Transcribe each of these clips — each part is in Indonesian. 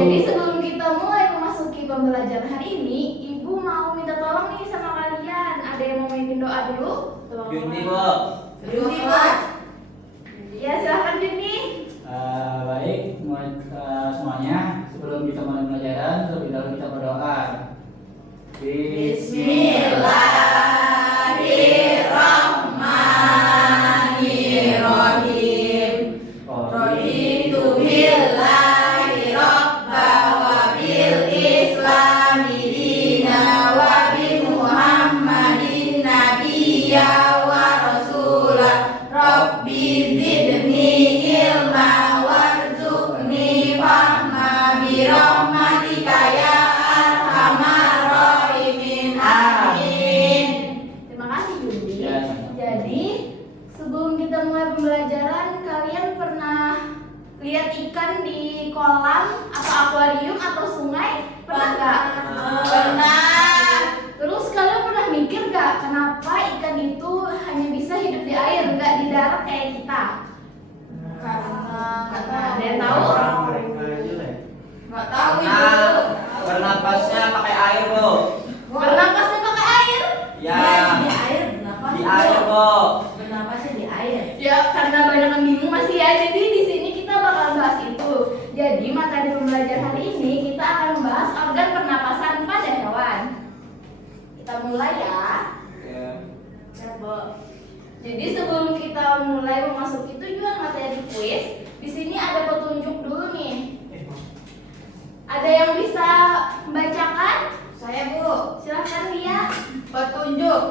Jadi sebelum kita mulai memasuki pembelajaran hari ini, Ibu mau minta tolong nih sama kalian. Ada yang mau mimpin doa dulu? Yuni, Bu. Yuni, Bu. Ya, silakan Yuni. Baik, semuanya. Sebelum kita mulai pelajaran, terlebih dahulu kita berdoa. Bismillahirrahmanirrahim. Raditu billahi robba wa bil islami dina wa bi muhammadin nabiyya wa rasulah. Rabbi zidni ilma warzuqni fahma bi rahmatika ya arhamar rahimin. Amin. Terima kasih Yuni. Ya. Jadi sebelum kita mulai pembelajaran, kalian pernah lihat ikan di kolam atau akuarium atau sungai? Pernah nggak? Pernah. Terus kalian pernah mikir nggak kenapa ikan itu hanya bisa hidup di air, nggak di darat kayak kita? Karena ada yang tahu? Nggak tahu Karena Ibu. bernapasnya pakai air, Bu. Bernapasnya pakai air? Ya, Di air, kenapa? di air, Bu. Bernapasnya di air. Ya, karena banyak yang bingung masih ya. Jadi di sini kita bakal bahas itu. Jadi materi pembelajaran hari ini kita akan membahas organ pernapasan pada hewan. Kita mulai ya. Jadi sebelum kita mulai memasuki tujuan materi kuis, di sini ada petunjuk dulu nih. Ada yang bisa membacakan? Saya, Bu. Silahkan Lia. Petunjuk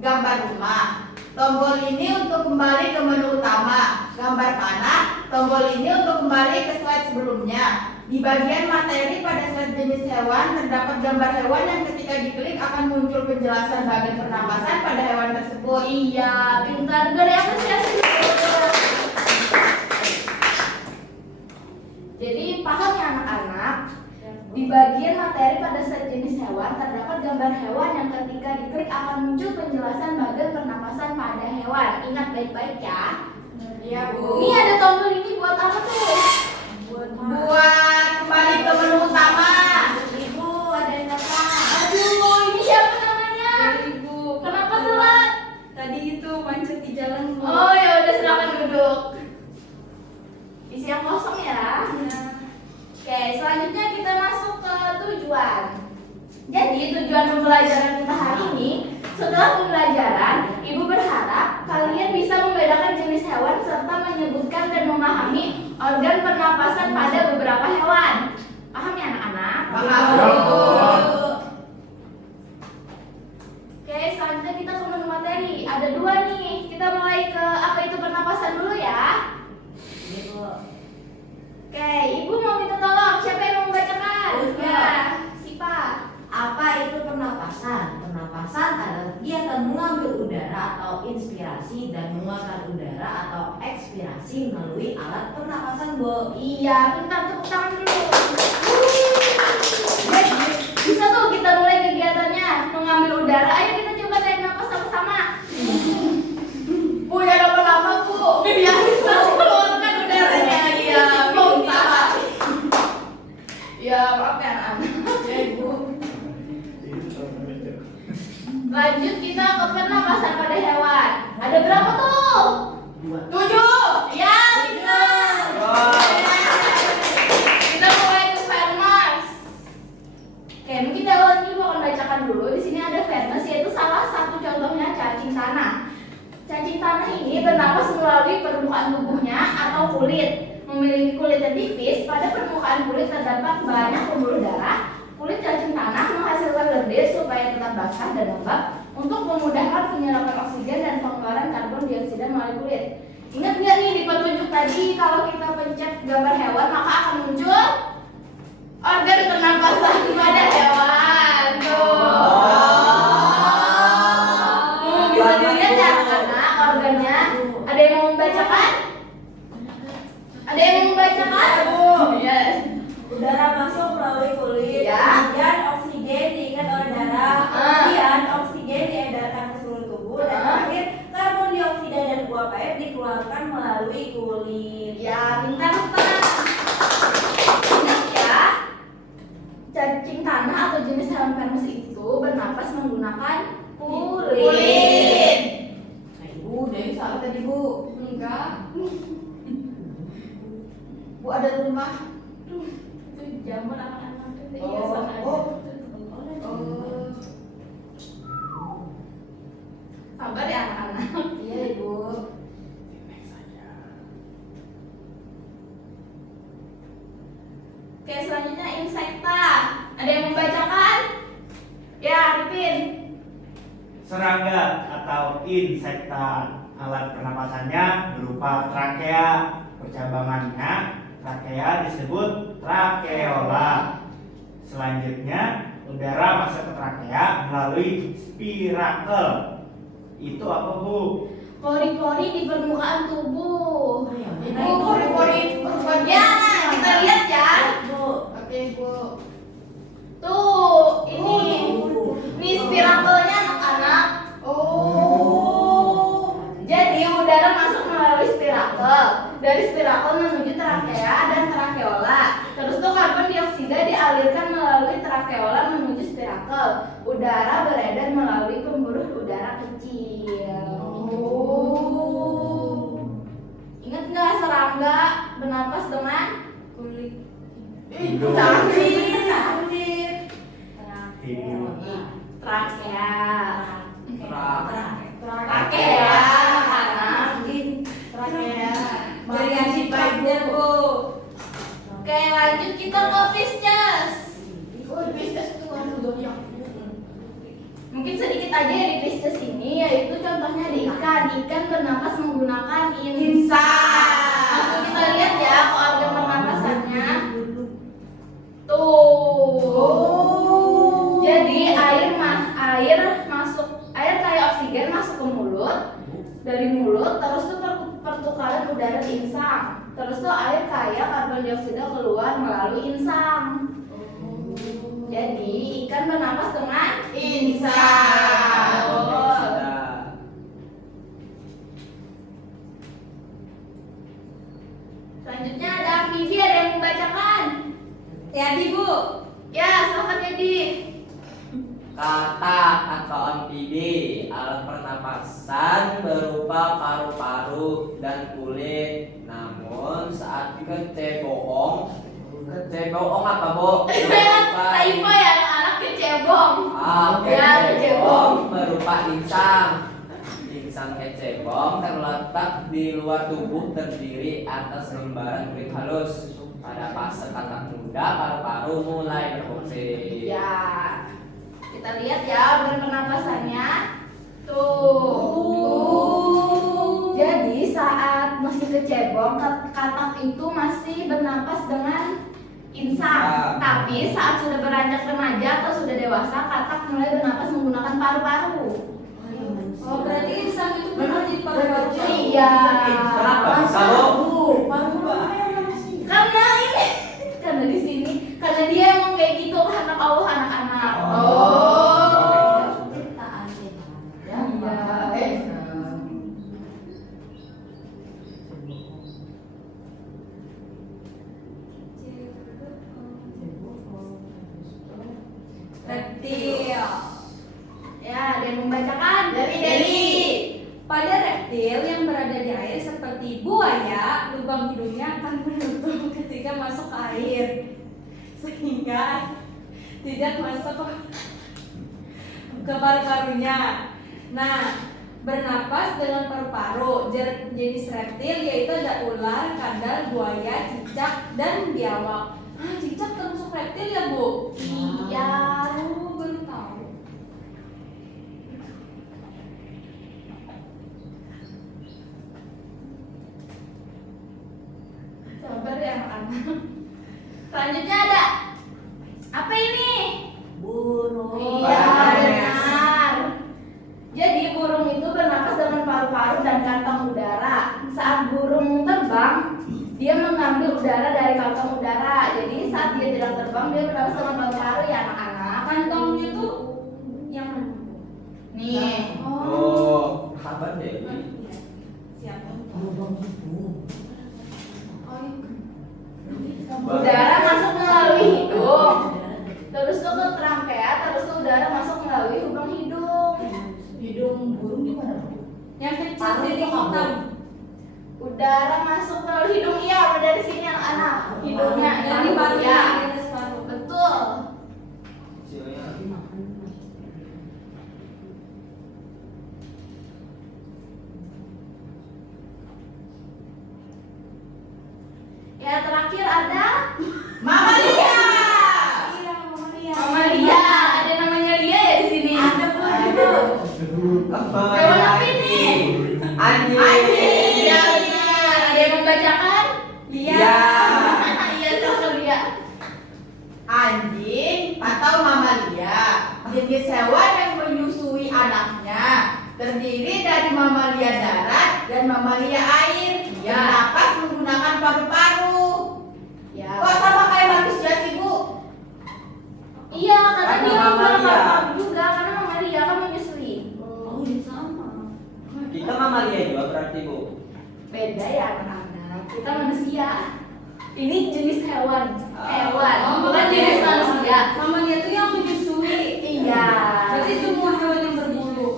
gambar rumah. Tombol ini untuk kembali ke menu utama. Gambar panah. Tombol ini untuk kembali ke slide sebelumnya. Di bagian materi pada slide jenis hewan terdapat gambar hewan yang ketika diklik akan muncul penjelasan bagian pernapasan pada hewan tersebut. Iya, pintar. Beri apresiasi dulu. Jadi paham ya anak-anak? Di bagian materi pada slide jenis hewan terdapat gambar hewan yang ketika diklik akan muncul penjelasan bagian pernapasan pada hewan. Ingat baik-baik ya. Iya, Bu. Ini ada tombol ini buat apa tuh? Buat kembali ke menu utama. Ibu, ada yang datang. Aduh, ini siapa namanya? Ibu, Kenapa telat? tadi itu macet di jalan, Bu. Oh ya udah, silakan duduk. Isi yang kosong ya. Oke, selanjutnya kita masuk ke tujuan. Jadi tujuan pembelajaran kita hari ini, setelah pembelajaran, Ibu berharap kalian bisa membedakan jenis hewan serta menyebutkan dan memahami organ pernapasan pada beberapa hewan. Paham ya anak-anak? Paham, Bu. Oke, selanjutnya kita ke menu materi. Ada dua nih. Kita mulai ke apa itu pernapasan dulu ya. Iya, Bu. Oke, Ibu mau minta tolong. Siapa yang mau membacakan? Ibu. Ya, Sipa. Apa itu pernapasan? Pernapasan adalah kegiatan mengambil udara atau inspirasi dan mengeluarkan udara atau ekspirasi melalui alat pernapasan, Bu. Iya, bentar, tepuk tangan dulu. Jadi, bisa tuh kita mulai kegiatannya mengambil udara. Ayo kita coba tarik nafas sama-sama. Bu, ya lama-lama, Bu. Ya, langsung keluarkan udaranya. Iya, pintar. Ya, maaf ya anak-anak. Ya, Bu. Lanjut kita ke pernapasan pada hewan. Ada berapa tuh? 7. Ya, benar. Kita mulai ke fairness. Oke, mungkin awalnya Ibu akan bacakan dulu. Di sini ada fairness, yaitu salah satu contohnya cacing tanah. Cacing tanah ini bernapas melalui permukaan tubuhnya atau kulit. Memiliki kulit yang tipis, pada permukaan kulit terdapat banyak pembuluh darah. Kulit cacing tanah menghasilkan lendir supaya tetap basah dan lembab untuk memudahkan penyerapan oksigen dan pengeluaran karbon dioksida melalui kulit. Ingat nggak nih di petunjuk tadi, kalau kita pencet gambar hewan maka akan muncul organ pernapasan pada hewan. Bisa dilihat ya anak-anak organnya. Ada yang mau membacakan? Ada yang mau membacakan? Yes. Udara masuk melalui kulit, Ya. kemudian oksigen diikat oleh darah, kemudian oksigen diedarkan ke seluruh tubuh, dan terakhir karbon dioksida dan uap air dikeluarkan melalui kulit. Ya, pintar. Ingat ya, anak-anak itu Oh, iya sama oh. aja. Oh, Sabar ya anak-anak. iya Ibu. Oke, selanjutnya insekta. Ada yang membacakan? Ya, Arifin. Serangga atau insekta, alat pernapasannya berupa trakea, percabangannya trakea disebut trakeola. Selanjutnya, udara masuk ke trakea melalui spirakel. Itu apa, Bu? Pori-pori di permukaan tubuh. Ibu pori-pori perempuan. Ya, kita lihat ya. Bu. Oke Ibu. Tuh, ini spirakelnya anak-anak. Oh. Jadi udara masuk melalui spirakel. Dari spirakel menuju trakea dan trakeola. Terus tuh karbon dioksida dialirkan melalui trakeola menuju spirakel. Udara beredar melalui pembuluh udara kecil. Oh. Ingat nggak serangga bernapas dengan Kulit. Hidung. Kulit. Hidung. trakea. Trak. Trakea, anak. Trakea. Jaringan sifatnya, Bu. Oke, lanjut kita ke Pisces. Oh, bisnis itu kan banyak. Mungkin sedikit aja di Pisces ini, yaitu contohnya di ikan. Ikan bernapas menggunakan insang. Langsung kita lihat ya organ pernapasannya. Tuh. Jadi air kayak oksigen masuk ke mulut. Dari mulut terus tuh pertukaran udara di insang. Terus tuh air kayak karbon dioksida keluar melalui insang. Jadi ikan bernapas dengan Insang. Selanjutnya ada amfibi, ada yang membacakan? Jadi, Bu. Ya, silakan jadi. Katak atau amfibi, alat pernapasan berupa paru-paru dan kulit. Namun saat kecebong apa, Bu? Typo ya anak-anak kecebong. Ya, Kecebong berupa insang. Insang kecebong terletak di luar tubuh, terdiri atas lembaran kulit halus. Pada fase katak muda, paru-paru mulai berfungsi. Ya. Kita lihat ya organ pernapasannya. Tuh. Jadi saat masih kecebong, katak itu masih bernapas dengan insang. Tapi saat sudah beranjak remaja atau sudah dewasa, katak mulai bernapas menggunakan paru-paru. Oh, berarti insang itu benar jadi paru-paru. Iya. Kenapa bisa, Bu? Karena di sini, karena dia emang kayak gitu anak Allah, anak-anak. Oh. Ciptaan Tuhan. Iya. Reptil. Ya, ada yang membacakan? Dari Deli. Pada reptil yang berada di air seperti buaya, lubang hidungnya akan menutup ketika masuk ke air, sehingga tidak masuk ke paru-parunya. Nah, bernapas dengan paru-paru. Jenis reptil yaitu ada ular, kadal, buaya, cicak, dan biawak. Ah, cicak termasuk reptil ya, Bu? Iya. Oh, baru tahu. Sabar ya anak-anak. Selanjutnya ada apa ini? Burung. Iya, benar. Jadi burung itu bernapas dengan paru-paru dan kantong udara. Saat burung terbang, dia mengambil udara dari kantong udara. Jadi saat dia tidak terbang, dia bernapas dengan paru-paru ya anak-anak. Kantongnya tuh yang mana? Nih. Oh, kabar deh. Siapa? Udara masuk melalui hidung. Terus tuh ke trakea, terus tuh udara masuk melalui lubang hidung. Hidung burung di mana, Bu? Yang kecil titik hitam. Udara masuk melalui hidung, iya, dari sini anak-anak. Hidungnya Dari paru ya. di atas paru. Betul. anjing atau mamalia. Jenis hewan yang menyusui anaknya terdiri dari mamalia darat dan mamalia air. Ya. Bernapas menggunakan paru-paru. Ya. Kok sama kayak manusia sih, Bu? Iya, karena Karena dia mamalia. paru-paru juga, karena mamalia kan menyusui. Oh, ini sama. Kita mamalia juga berarti, Bu. Beda ya anak-anak. Kita manusia. Ini jenis hewan, Oh, bukan jenis manusia. Mamalia itu yang menyusui. Iya. Berarti semua hewan yang berbulu.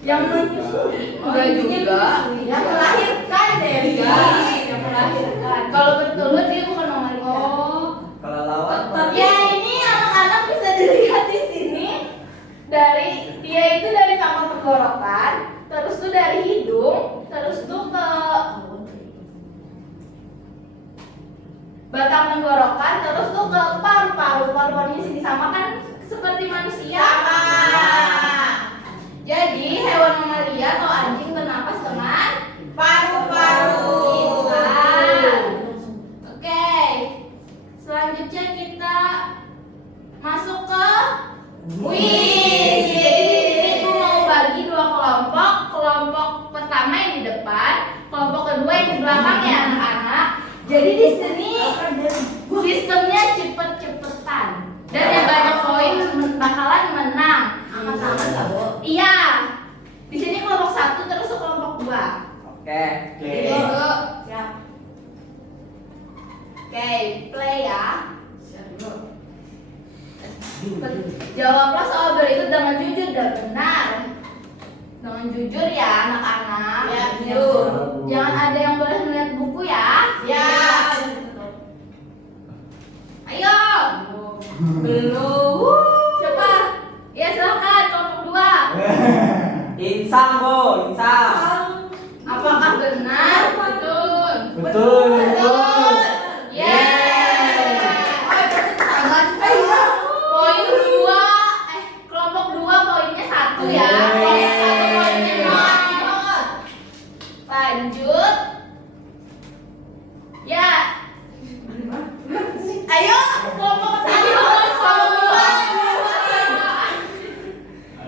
Yang menyusui. Oh, Enggak intinya juga. menyusui. Yang melahirkan, Dewi. Iya, yang melahirkan. Kalau bertelur dia bukan mamalia. Oh, Kalau lawan Tapi- Ya ini anak-anak bisa dilihat di sini dari dia itu dari cangkok tenggorokan, terus tuh dari hidung, terus tuh ke batang tenggorokan, terus tuh ke paru-paru. Paru-parunya sini sama kan seperti manusia. Sama. Jadi hewan mamalia atau anjing bernapas dengan Paru-paru. Pintar. Oke, selanjutnya kita masuk ke kuis. Jadi di sini aku mau bagi dua kelompok. Kelompok pertama yang di depan, kelompok kedua yang di belakang ya anak-anak. Jadi di sini sistemnya cepet-cepetan dan yang banyak poin bakalan menang. Angkat-angkat nggak, Bu? Iya. Di sini kelompok 1 terus ke kelompok 2. Oke. Oke. Yuk. Siap. Oke, play ya. Jawablah soal berikut dengan jujur dan benar. Dengan jujur ya anak-anak. Ya, jujur. Jangan ada yang boleh melihat buku ya. Ya. Ayo. Belum. Siapa? Ya silakan kelompok 2. Insang, Bu, insang. Apakah benar? Betul. Betul, betul. Yeay. Poin 2, kelompok 2 poinnya 1 ya. Kelompok 1 poinnya 0. Lanjut. Ya. Ayo kelompok 1, kelompok 2.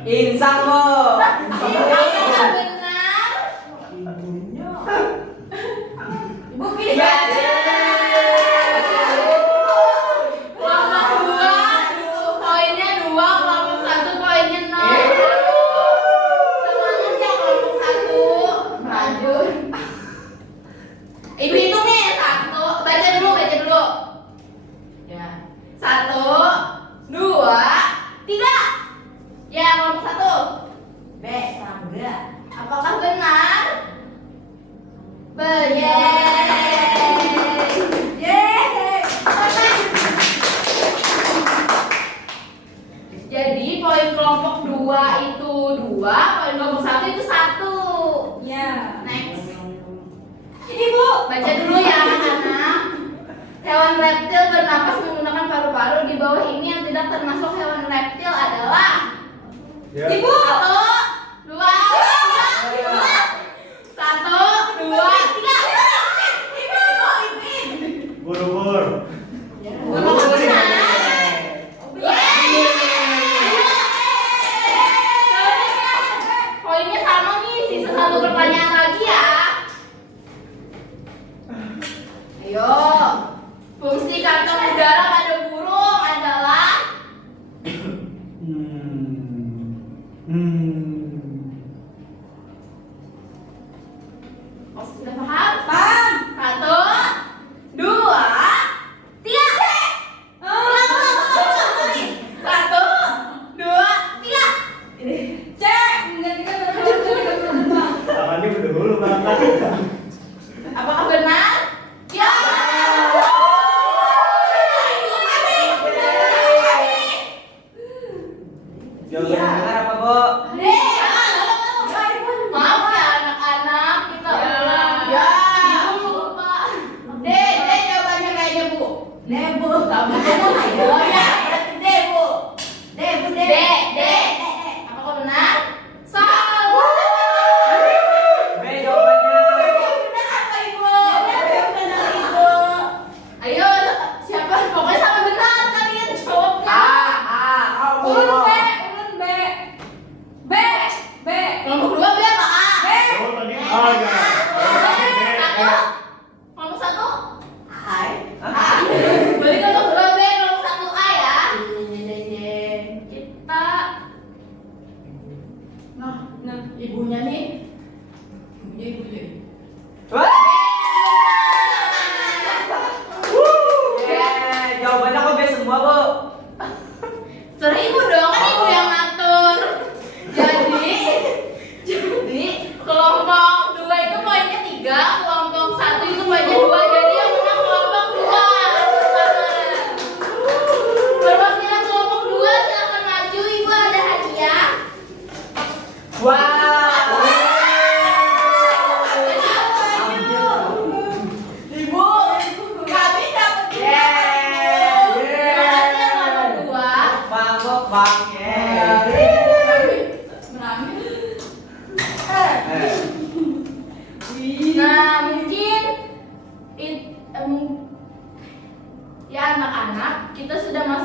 Insang, Bu. Apakah benar? Bu, pilih. Ya. Kelompok 2 poinnya 2, kelompok 1 poinnya 0. Semangat ya kelompok 1. Lanjut. Ibu hitung nih 1. Baca dulu. Ya. 1, 2, 3. Ya, kelompok 1. B, Sandra. Apakah benar? Yeay. Yeay. Jadi poin kelompok 2 itu 2, poin kelompok 1 itu 1. ya. Next. Ini Bu. Baca dulu ya anak-anak. Hewan reptil bernapas menggunakan paru-paru. Di bawah ini yang tidak termasuk hewan reptil adalah Ya. Ibu. 1, 2, 3. 1, 2, 3. Bur-bur. Apakah benar? Yeay. Poinnya sama nih, sisa 1 pertanyaan lagi ya. Ayo. Fungsi kantong udara pada burung adalah Hmm.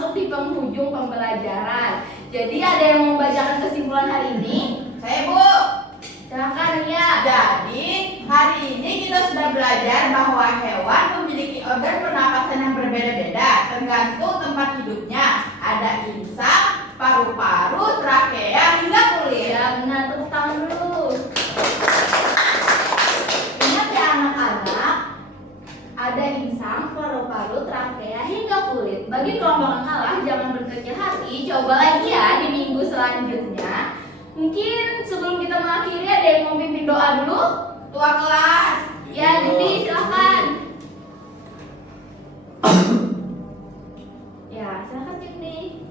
masuk di penghujung pembelajaran. Jadi ada yang mau membacakan kesimpulan hari ini? Saya Bu. Silakan Ria. Jadi hari ini kita sudah belajar bahwa hewan memiliki organ pernapasan yang berbeda-beda tergantung tempat hidupnya. Ada insang, paru-paru, trakea, hingga kulit. Ya benar, tepuk tangan dulu. Ingat ya anak-anak, ada insang, paru-paru, trakea, hingga kulit. Bagi kelompok yang kalah, jangan berkecil hati. Coba lagi ya di minggu selanjutnya. Mungkin sebelum kita mengakhiri ada yang mau pimpin doa dulu? Tua kelas. Ya, Diti silakan. Ya, silakan Diti.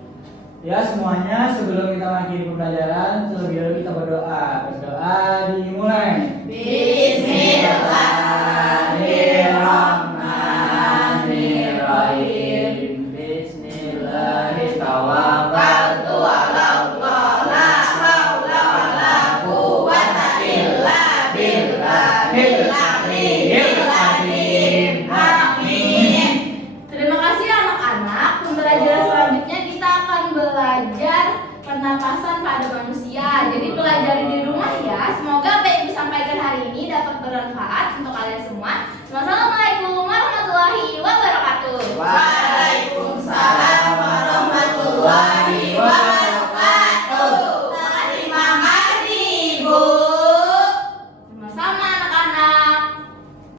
Ya semuanya, sebelum kita mengakhiri pembelajaran, terlebih dahulu kita berdoa. Berdoa dimulai. Bismillahirrahmanirrahim. Bismillahirrahmanirrahim. Tawakkaltu 'ala Allah, la haula wala quwwata illa billahil aliyyil azim. Amin. Terima kasih anak-anak. Pembelajaran selanjutnya kita akan belajar pernapasan pada manusia. Jadi pelajari di rumah